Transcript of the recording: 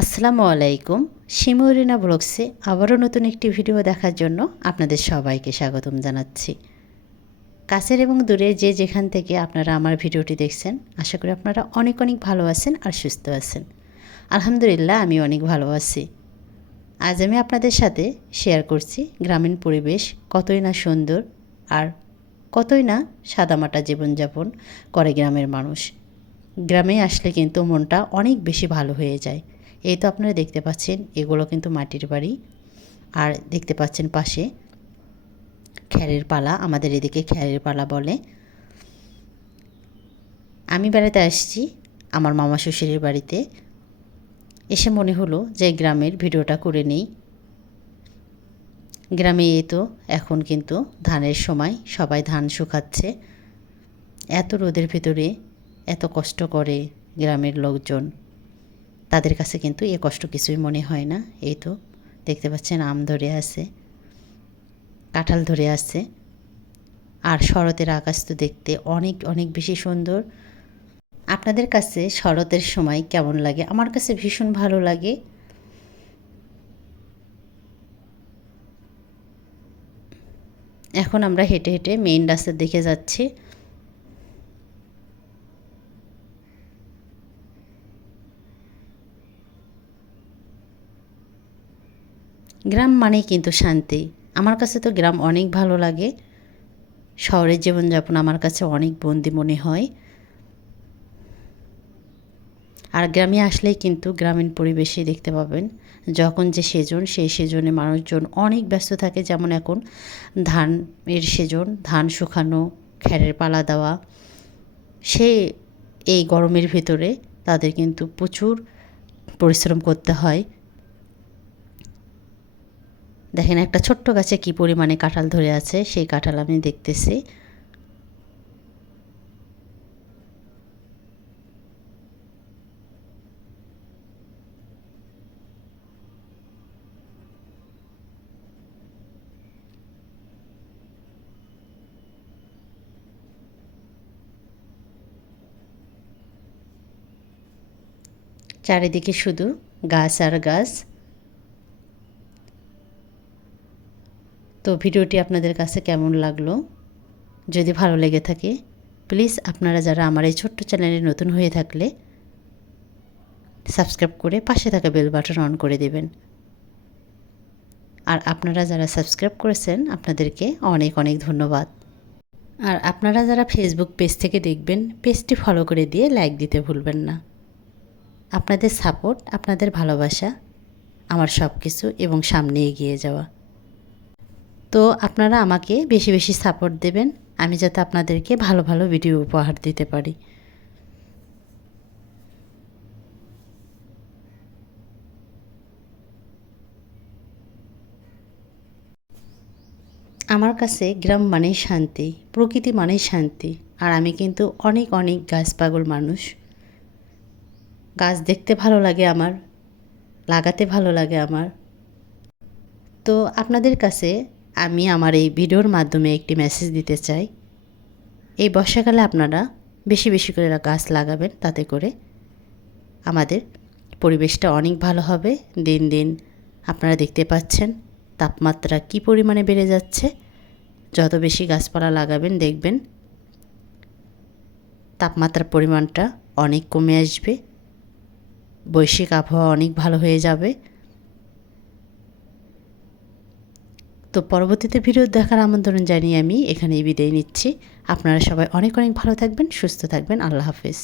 আসসালামু আলাইকুম। শিমুরিনা ব্লগসে আবারও নতুন একটি ভিডিও দেখার জন্য আপনাদের সবাইকে স্বাগতম জানাচ্ছি। কাছের এবং দূরে যে যেখান থেকে আপনারা আমার ভিডিওটি দেখছেন, আশা করি আপনারা অনেক অনেক ভালো আছেন আর সুস্থ আছেন। আলহামদুলিল্লাহ আমি অনেক ভালো আছি। আজ আমি আপনাদের সাথে শেয়ার করছি গ্রামীণ পরিবেশ কতই না সুন্দর আর কতই না সাদামাটা জীবনযাপন করে গ্রামের মানুষ। গ্রামে আসলে কিন্তু মনটা অনেক বেশি ভালো হয়ে যায়। এই তো আপনারা দেখতে পাচ্ছেন, এগুলো কিন্তু মাটির বাড়ি। আর দেখতে পাচ্ছেন পাশে খ্যারের পালা, আমাদের এদিকে খ্যারের পালা বলে। আমি বেড়াতে আসছি আমার মামা শ্বশুরের বাড়িতে। এসে মনে হলো যে গ্রামের ভিডিওটা করে নেই। গ্রামে এ তো এখন কিন্তু ধানের সময়, সবাই ধান শুকাচ্ছে। এত রোদের ভিতরে, এত কষ্ট করে গ্রামের লোকজন। তাদের কাছে কিন্তু এ কষ্ট কিছুই মনে হয় না। এই তো, দেখতে পাচ্ছেন আম ধরে আছে, কাঁঠাল ধরে আছে, আর শরতের আকাশ তো দেখতে অনেক অনেক বেশি সুন্দর। আপনাদের কাছে শরতের সময় কেমন লাগে? আমার কাছে ভীষণ ভালো লাগে। এখন আমরা হেঁটে হেঁটে মেইন রাস্তার দিকে যাচ্ছি। গ্রাম মানেই কিন্তু শান্তি। আমার কাছে তো গ্রাম অনেক ভালো লাগে। শহরের জীবনযাপন আমার কাছে অনেক বন্দি মনে হয়। আর গ্রামে আসলেই কিন্তু গ্রামীণ পরিবেশে দেখতে পাবেন। যখন যে সেজন, সেই সেজনে মানুষজন অনেক ব্যস্ত থাকে। যেমন এখন ধানের সেজন, ধান শুকানো খ্যারের পালা দেওয়া, সে এই গরমের ভিতরে তাদের কিন্তু প্রচুর পরিশ্রম করতে হয়। দেখেন একটা ছোট্ট গাছে কি পরিমাণে কাঁঠাল ধরে আছে, সেই কাঁঠাল আমি দেখতেছি। চারিদিকে শুধু গাছ আর গাছ। তো ভিডিওটি আপনাদের কাছে কেমন লাগল? যদি ভালো লেগে থাকে প্লিজ আপনারা যারা আমার এই ছোট্ট চ্যানেলে নতুন হয়ে থাকলে সাবস্ক্রাইব করে পাশে থাকা বেল বাটন অন করে দেবেন। আর আপনারা যারা সাবস্ক্রাইব করেছেন, আপনাদেরকে অনেক অনেক ধন্যবাদ। আর আপনারা যারা ফেসবুক পেজ থেকে দেখবেন পেজটি ফলো করে দিয়ে লাইক দিতে ভুলবেন না। আপনাদের সাপোর্ট আপনাদের ভালোবাসা, আমার সব কিছু এবং সামনে এগিয়ে যাওয়া। তো আপনারা আমাকে বেশি বেশি সাপোর্ট দেবেন, আমি যাতে আপনাদেরকে ভালো ভালো ভিডিও উপহার দিতে পারি। আমার কাছে গ্রাম মানেই শান্তি, প্রকৃতি মানেই শান্তি, আর আমি কিন্তু অনেক অনেক গাছ পাগল মানুষ। গাছ দেখতে ভালো লাগে আমার, লাগাতে ভালো লাগে আমার। তো আপনাদের কাছে আমি আমার এই ভিডিওর মাধ্যমে একটি মেসেজ দিতে চাই। এই বর্ষাকালে আপনারা বেশি বেশি করে গাছ লাগাবেন, তাতে করে আমাদের পরিবেশটা অনেক ভালো হবে। দিন দিন আপনারা দেখতে পাচ্ছেন তাপমাত্রা কি পরিমাণে বেড়ে যাচ্ছে। যত বেশি গাছপালা লাগাবেন, দেখবেন তাপমাত্রার পরিমাণটা অনেক কমে আসবে। বৈশ্বিক আবহাওয়া অনেক ভালো হয়ে যাবে। তো পরবর্তীতে ভিডিও দেখার আমন্ত্রণ জানিয়ে আমি এখানেই বিদায় নিচ্ছি। আপনারা সবাই অনেক অনেক ভালো থাকবেন, সুস্থ থাকবেন। আল্লাহ হাফিজ।